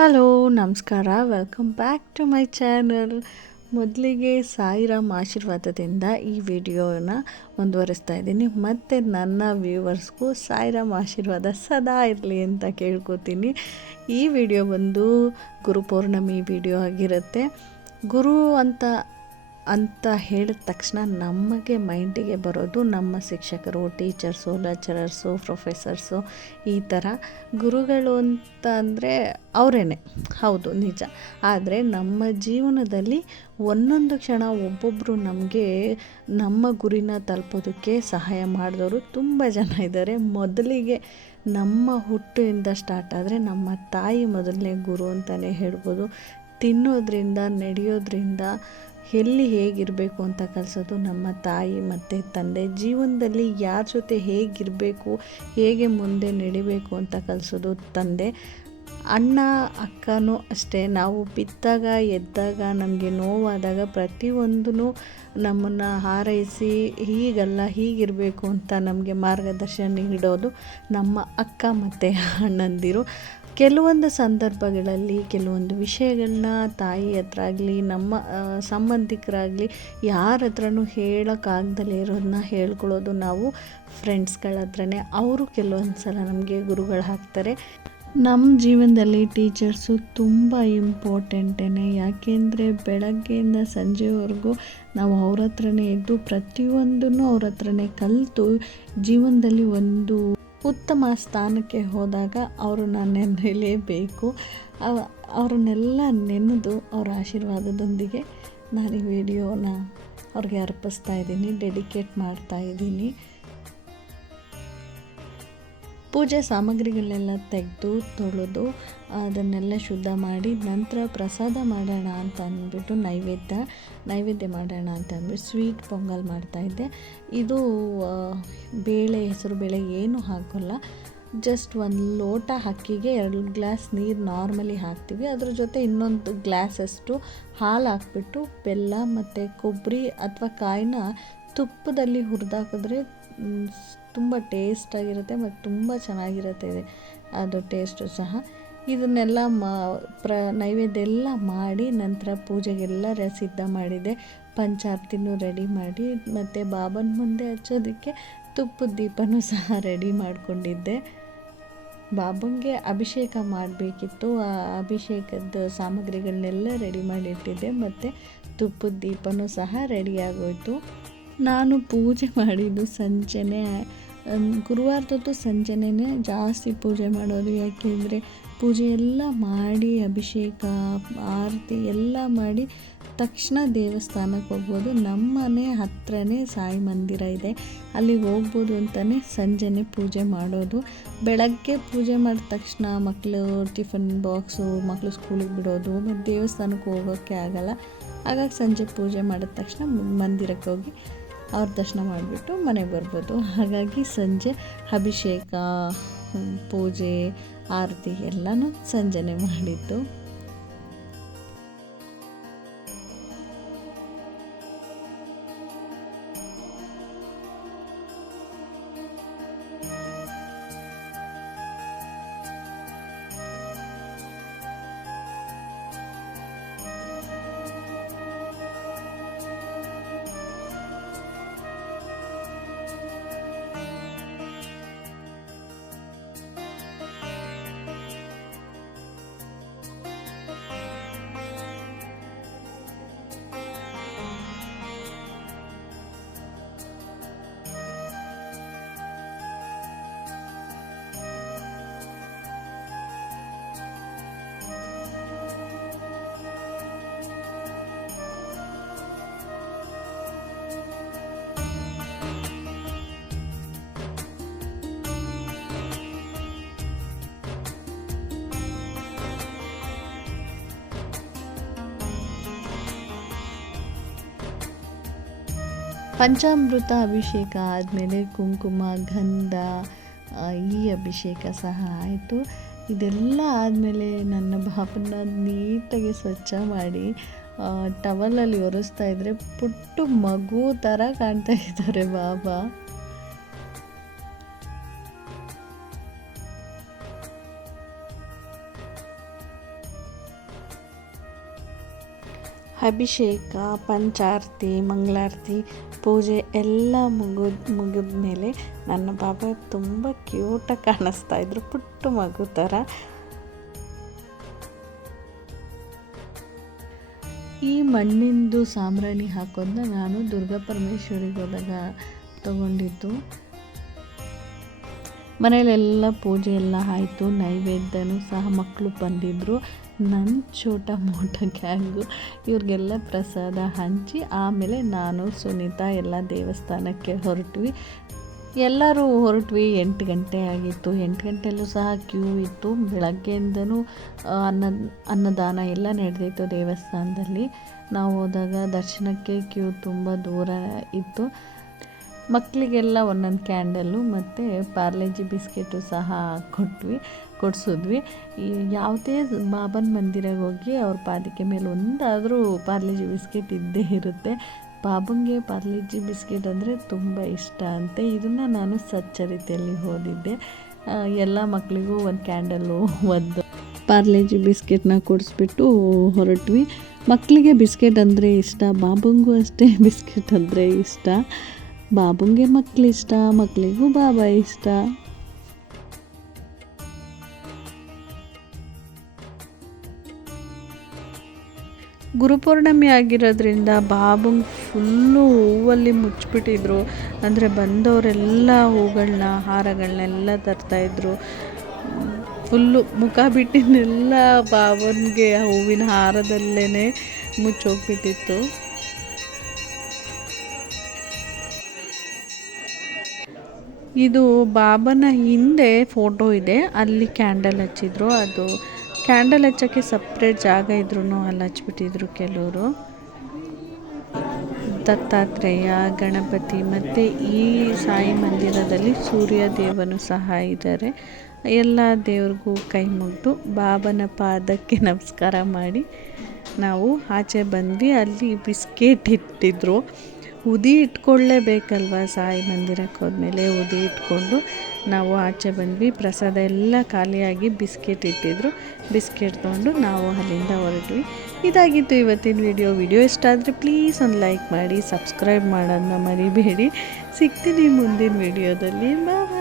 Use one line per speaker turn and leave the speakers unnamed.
Hello, ನಮಸ್ಕಾರ. Welcome back to my channel ಮೊದಲಿಗೆ ಸಾಯಿರಾಮ್ ಆಶೀರ್ವಾದದಿಂದ ಈ ವಿಡಿಯೋನ ಮುಂದುವರಿಸ್ತಾ ಇದ್ದೀನಿ. ಮತ್ತು ನನ್ನ ವ್ಯೂವರ್ಸ್ಗೂ ಸಾಯಿರಾಮ್ ಆಶೀರ್ವಾದ ಸದಾ ಇರಲಿ ಅಂತ ಕೇಳ್ಕೊತೀನಿ. ಈ ವಿಡಿಯೋ ಬಂದು ಗುರುಪೌರ್ಣಮಿ ವಿಡಿಯೋ ಆಗಿರುತ್ತೆ. ಗುರು ಅಂತ ಅಂತ ಹೇಳಿದ ತಕ್ಷಣ ನಮಗೆ ಮೈಂಡಿಗೆ ಬರೋದು ನಮ್ಮ ಶಿಕ್ಷಕರು, ಟೀಚರ್ಸು, ಲೆಕ್ಚರರ್ಸು, ಪ್ರೊಫೆಸರ್ಸು ಈ ಥರ ಗುರುಗಳು ಅಂತ ಅಂದರೆ ಅವರೇನೆ. ಹೌದು, ನಿಜ. ಆದರೆ ನಮ್ಮ ಜೀವನದಲ್ಲಿ ಒಂದೊಂದು ಕ್ಷಣ ಒಬ್ಬೊಬ್ಬರು ನಮಗೆ ನಮ್ಮ ಗುರಿನ ತಲುಪೋದಕ್ಕೆ ಸಹಾಯ ಮಾಡಿದವರು ತುಂಬ ಜನ ಇದ್ದಾರೆ. ಮೊದಲಿಗೆ ನಮ್ಮ ಹುಟ್ಟಿನಿಂದ ಸ್ಟಾರ್ಟ್ ಆದರೆ ನಮ್ಮ ತಾಯಿ ಮೊದಲನೇ ಗುರು ಅಂತಲೇ ಹೇಳ್ಬೋದು. ತಿನ್ನೋದ್ರಿಂದ, ನಡೆಯೋದ್ರಿಂದ ಎಲ್ಲಿ ಹೇಗಿರಬೇಕು ಅಂತ ಕಲಿಸೋದು ನಮ್ಮ ತಾಯಿ ಮತ್ತು ತಂದೆ ಜೀವನದಲ್ಲಿ ಯಾರ ಜೊತೆ ಹೇಗಿರಬೇಕು, ಹೇಗೆ ಮುಂದೆ ನಡಿಬೇಕು ಅಂತ ಕಲಿಸೋದು ತಂದೆ. ಅಣ್ಣ, ಅಕ್ಕನೂ ಅಷ್ಟೇ. ನಾವು ಬಿದ್ದಾಗ, ಎದ್ದಾಗ, ನಮಗೆ ನೋವಾದಾಗ ಪ್ರತಿಯೊಂದೂ ನಮ್ಮನ್ನು ಹಾರೈಸಿ ಹೀಗಲ್ಲ, ಹೀಗಿರಬೇಕು ಅಂತ ನಮಗೆ ಮಾರ್ಗದರ್ಶನ ನೀಡೋದು ನಮ್ಮ ಅಕ್ಕ ಮತ್ತು ಅಣ್ಣಂದಿರು. ಕೆಲವೊಂದು ಸಂದರ್ಭಗಳಲ್ಲಿ, ಕೆಲವೊಂದು ವಿಷಯಗಳನ್ನ ತಾಯಿ ಹತ್ರ ಆಗಲಿ, ನಮ್ಮ ಸಂಬಂಧಿಕರಾಗಲಿ ಯಾರ ಹತ್ರನೂ ಹೇಳೋಕ್ಕಾಗ್ದಲೇ ಇರೋದನ್ನ ಹೇಳ್ಕೊಳ್ಳೋದು ನಾವು ಫ್ರೆಂಡ್ಸ್ಗಳ ಹತ್ರನೇ. ಅವರು ಕೆಲವೊಂದು ಸಲ ನಮಗೆ ಗುರುಗಳು ಹಾಕ್ತಾರೆ. ನಮ್ಮ ಜೀವನದಲ್ಲಿ ಟೀಚರ್ಸು ತುಂಬ ಇಂಪಾರ್ಟೆಂಟೇ ಯಾಕೆಂದರೆ ಬೆಳಗ್ಗೆಯಿಂದ ಸಂಜೆವರೆಗೂ ನಾವು ಅವ್ರ ಹತ್ರನೇ ಇದ್ದು ಪ್ರತಿಯೊಂದನ್ನು ಅವ್ರ ಹತ್ರನೇ ಕಲಿತು ಜೀವನದಲ್ಲಿ ಒಂದು ಉತ್ತಮ ಸ್ಥಾನಕ್ಕೆ ಹೋದಾಗ ಅವರನ್ನ ನೆನೆಯಲೇಬೇಕು. ಅವ್ರನ್ನೆಲ್ಲ ನೆನೆದು ಅವರ ಆಶೀರ್ವಾದದೊಂದಿಗೆ ನಾನು ಈ ವಿಡಿಯೋನ ಅವ್ರಿಗೆ ಅರ್ಪಿಸ್ತಾ ಇದ್ದೀನಿ, ಡೆಡಿಕೇಟ್ ಮಾಡ್ತಾ ಇದ್ದೀನಿ. ಪೂಜೆ ಸಾಮಗ್ರಿಗಳನ್ನೆಲ್ಲ ತೆಗೆದು, ತೊಳೆದು, ಅದನ್ನೆಲ್ಲ ಶುದ್ಧ ಮಾಡಿ ನಂತರ ಪ್ರಸಾದ ಮಾಡೋಣ ಅಂತ ಅಂದ್ಬಿಟ್ಟು ನೈವೇದ್ಯ ನೈವೇದ್ಯ ಮಾಡೋಣ ಅಂತ ಅಂದ್ಬಿಟ್ಟು ಸ್ವೀಟ್ ಪೊಂಗಲ್ ಮಾಡ್ತಾಯಿದ್ದೆ ಇದು ಬೇಳೆ, ಹೆಸರು ಬೇಳೆ ಏನೂ ಹಾಕೋಲ್ಲ. ಜಸ್ಟ್ ಒಂದು ಲೋಟ ಅಕ್ಕಿಗೆ ಎರಡು ಗ್ಲಾಸ್ ನೀರು ನಾರ್ಮಲಿ ಹಾಕ್ತೀವಿ. ಅದ್ರ ಜೊತೆ ಇನ್ನೊಂದು ಗ್ಲಾಸಷ್ಟು ಹಾಲು ಹಾಕ್ಬಿಟ್ಟು ಬೆಲ್ಲ ಮತ್ತು ಕೊಬ್ಬರಿ ಅಥವಾ ಕಾಯಿನ ತುಪ್ಪದಲ್ಲಿ ಹುರಿದಾಕಿದ್ರೆ ತುಂಬ ಟೇಸ್ಟಾಗಿರುತ್ತೆ ಮತ್ತು ತುಂಬ ಚೆನ್ನಾಗಿರುತ್ತೆ ಇದೆ. ಅದು ಟೇಸ್ಟು ಸಹ. ಇದನ್ನೆಲ್ಲ ಮಾ, ಪ್ರ, ನೈವೇದ್ಯ ಎಲ್ಲ ಮಾಡಿ ನಂತರ ಪೂಜೆಗೆಲ್ಲ ಸಿದ್ಧ ಮಾಡಿದೆ. ಪಂಚಾರ್ತಿನೂ ರೆಡಿ ಮಾಡಿ, ಮತ್ತು ಬಾಬನ ಮುಂದೆ ಹಚ್ಚೋದಕ್ಕೆ ತುಪ್ಪದ ದೀಪನೂ ಸಹ ರೆಡಿ ಮಾಡಿಕೊಂಡಿದ್ದೆ. ಬಾಬಂಗೆ ಅಭಿಷೇಕ ಮಾಡಬೇಕಿತ್ತು. ಆ ಅಭಿಷೇಕದ ಸಾಮಗ್ರಿಗಳನ್ನೆಲ್ಲ ರೆಡಿ ಮಾಡಿಟ್ಟಿದ್ದೆ, ಮತ್ತು ತುಪ್ಪದ ದೀಪನೂ ಸಹ ರೆಡಿಯಾಗೋಯಿತು ನಾನು ಪೂಜೆ ಮಾಡಿದ್ದು ಸಂಜೆನೇ. ಗುರುವಾರದೊತ್ತು ಸಂಜೆನೇ ಜಾಸ್ತಿ ಪೂಜೆ ಮಾಡೋದು. ಯಾಕೆಂದರೆ ಪೂಜೆ ಎಲ್ಲ ಮಾಡಿ, ಅಭಿಷೇಕ, ಆರತಿ ಎಲ್ಲ ಮಾಡಿ ತಕ್ಷಣ ದೇವಸ್ಥಾನಕ್ಕೆ ಹೋಗ್ಬೋದು. ನಮ್ಮನೆ ಹತ್ರನೇ ಸಾಯಿ ಮಂದಿರ ಇದೆ. ಅಲ್ಲಿಗೆ ಹೋಗ್ಬೋದು ಅಂತಲೇ ಸಂಜೆನೇ ಪೂಜೆ ಮಾಡೋದು. ಬೆಳಗ್ಗೆ ಪೂಜೆ ಮಾಡಿದ ತಕ್ಷಣ ಮಕ್ಕಳು ಟಿಫನ್ ಬಾಕ್ಸು ಮಕ್ಕಳು ಸ್ಕೂಲಿಗೆ ಬಿಡೋದು ಮತ್ತು ದೇವಸ್ಥಾನಕ್ಕೆ ಹೋಗೋಕ್ಕೆ ಆಗೋಲ್ಲ. ಹಾಗಾಗಿ ಸಂಜೆ ಪೂಜೆ ಮಾಡಿದ ತಕ್ಷಣ ಮಂದಿರಕ್ಕೆ ಹೋಗಿ ಅವ್ರ ದರ್ಶನ ಮಾಡಿಬಿಟ್ಟು ಮನೆಗೆ ಬರ್ಬೋದು. ಹಾಗಾಗಿ ಸಂಜೆ ಅಭಿಷೇಕ ಪೂಜೆ ಆರತಿ ಎಲ್ಲನೂ ಸಂಜೆನೆ ಮಾಡಿದ್ದು. ಪಂಚಾಮೃತ ಅಭಿಷೇಕ ಆದಮೇಲೆ ಕುಂಕುಮ, ಗಂಧ ಈ ಅಭಿಷೇಕ ಸಹ ಆಯಿತು. ಇದೆಲ್ಲ ಆದಮೇಲೆ ನನ್ನ ಬಾಬನ್ನ ನೀಟಾಗಿ ಸ್ವಚ್ಛ ಮಾಡಿ ಟವಲಲ್ಲಿ ಒರೆಸ್ತಾ ಇದ್ದರೆ ಪುಟ್ಟು ಮಗು ಥರ ಕಾಣ್ತಾ ಇದ್ದಾರೆ ಬಾಬಾ. ಅಭಿಷೇಕ, ಪಂಚಾರತಿ, ಮಂಗಳಾರತಿ ಪೂಜೆ ಎಲ್ಲ ಮುಗಿದ ಮುಗಿದ ಮೇಲೆ ನನ್ನ ಪಾಪ ತುಂಬ ಕ್ಯೂಟಾಗಿ ಕಾಣಿಸ್ತಾ ಇದ್ರು, ಪುಟ್ಟ ಮಗು ಥರ. ಈ ಮಣ್ಣಿಂದು ಸಾಂಬ್ರಾಣಿ ಹಾಕೋದನ್ನ ನಾನು ದುರ್ಗಾ ಪರಮೇಶ್ವರಿಗೆ ಹೋದಾಗ ತಗೊಂಡಿದ್ದು. ಮನೆಯಲ್ಲೆಲ್ಲ ಪೂಜೆ ಎಲ್ಲ ಆಯಿತು, ನೈವೇದ್ಯನೂ ಸಹ ಮಕ್ಕಳು ಬಂದಿದ್ದರು ನನ್ನ ಚೋಟ ಮೋಟ ಗ್ಯಾಂಗು. ಇವ್ರಿಗೆಲ್ಲ ಪ್ರಸಾದ ಹಂಚಿ, ಆಮೇಲೆ ನಾನು, ಸುನೀತಾ ಎಲ್ಲ ದೇವಸ್ಥಾನಕ್ಕೆ ಹೊರಟ್ವಿ. ಎಲ್ಲರೂ ಹೊರಟ್ವಿ. ಎಂಟು ಗಂಟೆ ಆಗಿತ್ತು. ಎಂಟು ಗಂಟೆಯಲ್ಲೂ ಸಹ ಕ್ಯೂ ಇತ್ತು. ಬೆಳಗ್ಗೆಯಿಂದನೂ ಅನ್ನ, ಅನ್ನದಾನ ಎಲ್ಲ ನಡೆದಿತ್ತು ದೇವಸ್ಥಾನದಲ್ಲಿ. ನಾವು ಹೋದಾಗ ದರ್ಶನಕ್ಕೆ ಕ್ಯೂ ತುಂಬ ದೂರ ಇತ್ತು. ಮಕ್ಕಳಿಗೆಲ್ಲ ಒಂದೊಂದು ಕ್ಯಾಂಡಲ್ಲು ಮತ್ತು ಪಾರ್ಲೆಜಿ ಬಿಸ್ಕೆಟು ಸಹ ಕೊಟ್ವಿ. ಕೊಡಿಸಿದ್ವಿ. ಯಾವುದೇ ಬಾಬನ ಮಂದಿರಕ್ಕೆ ಹೋಗಿ ಅವ್ರ ಪಾದಕ್ಕೆ ಮೇಲೆ ಒಂದಾದರೂ ಪಾರ್ಲೆಜಿ ಬಿಸ್ಕೆಟ್ ಇದ್ದೇ ಇರುತ್ತೆ. ಬಾಬಂಗೆ ಪಾರ್ಲೆಜಿ ಬಿಸ್ಕೆಟ್ ಅಂದರೆ ತುಂಬ ಇಷ್ಟ ಅಂತೆ. ಇದನ್ನು ನಾನು ಸಚ್ಚರಿತೆಯಲ್ಲಿ ಓದಿದ್ದೆ ಎಲ್ಲ ಮಕ್ಕಳಿಗೂ ಒಂದು ಕ್ಯಾಂಡಲ್ಲು, ಒಂದು ಪಾರ್ಲೆಜಿ ಬಿಸ್ಕೆಟ್ನ ಕೊಡಿಸ್ಬಿಟ್ಟು ಹೊರಟ್ವಿ. ಮಕ್ಕಳಿಗೆ ಬಿಸ್ಕೆಟ್ ಅಂದರೆ ಇಷ್ಟ ಬಾಬಂಗೂ ಅಷ್ಟೇ ಬಿಸ್ಕೆಟ್ ಅಂದರೆ ಇಷ್ಟ. ಬಾಬುಂಗೆ ಮಕ್ಳಿಷ್ಟ ಇಷ್ಟ ಮಕ್ಕಳಿಗೂ ಬಾಬಾ ಇಷ್ಟ. ಗುರುಪೌರ್ಣಮಿ ಆಗಿರೋದ್ರಿಂದ ಬಾಬು ಫುಲ್ಲು ಹೂವಲ್ಲಿ ಮುಚ್ಚಿಬಿಟ್ಟಿದ್ರು. ಅಂದರೆ ಬಂದವರೆಲ್ಲ ಹೂಗಳನ್ನ ಹಾರಗಳನ್ನೆಲ್ಲ ತರ್ತಾಯಿದ್ರು. ಫುಲ್ಲು ಮುಖ ಬಿಟ್ಟಿನೆಲ್ಲ ಬಾಬನಿಗೆ ಹೂವಿನ ಹಾರದಲ್ಲೇ ಮುಚ್ಚೋಗ್ಬಿಟ್ಟಿತ್ತು. ಇದು ಬಾಬನ ಹಿಂದೆ ಫೋಟೋ ಇದೆ. ಅಲ್ಲಿ ಕ್ಯಾಂಡಲ್ ಹಚ್ಚಿದ್ರು. ಅದು ಕ್ಯಾಂಡಲ್ ಹಚ್ಚೋಕ್ಕೆ ಸಪ್ರೇಟ್ ಜಾಗ ಇದ್ರೂ ಅಲ್ಲಿ ಹಚ್ಬಿಟ್ಟಿದ್ರು ಕೆಲವರು. ದತ್ತಾತ್ರೇಯ, ಗಣಪತಿ ಮತ್ತು ಈ ಸಾಯಿ ಮಂದಿರದಲ್ಲಿ ಸೂರ್ಯ ದೇವನು ಸಹ ಇದ್ದಾರೆ. ಎಲ್ಲ ದೇವ್ರಿಗೂ ಕೈ ಮುಗಿದು ಬಾಬನ ಪಾದಕ್ಕೆ ನಮಸ್ಕಾರ ಮಾಡಿ ನಾವು ಆಚೆ ಬಂದ್ವಿ. ಅಲ್ಲಿ ಬಿಸ್ಕೆಟ್ ಇಟ್ಟಿದ್ರು. ಉದಿ ಇಟ್ಕೊಳ್ಳೇಬೇಕಲ್ವ ಸಾಯಿ ಮಂದಿರಕ್ಕೆ ಹೋದ್ಮೇಲೆ ಉದಿ ಇಟ್ಕೊಂಡು ನಾವು ಆಚೆ ಬಂದ್ವಿ. ಪ್ರಸಾದ ಎಲ್ಲ ಖಾಲಿಯಾಗಿ ಬಿಸ್ಕೆಟ್ ಇಟ್ಟಿದ್ರು. ಬಿಸ್ಕೆಟ್ ತೊಗೊಂಡು ನಾವು ಅಲ್ಲಿಂದ ಹೊರಟ್ವಿ. ಇದಾಗಿತ್ತು ಇವತ್ತಿನ ವಿಡಿಯೋ. ವಿಡಿಯೋ ಇಷ್ಟ ಆದರೆ ಪ್ಲೀಸ್ ಒಂದು ಲೈಕ್ ಮಾಡಿ, ಸಬ್ಸ್ಕ್ರೈಬ್ ಮಾಡೋದನ್ನ ಮರಿಬೇಡಿ. ಸಿಗ್ತೀನಿ ಮುಂದಿನ ವಿಡಿಯೋದಲ್ಲಿ. ಬಾಯ್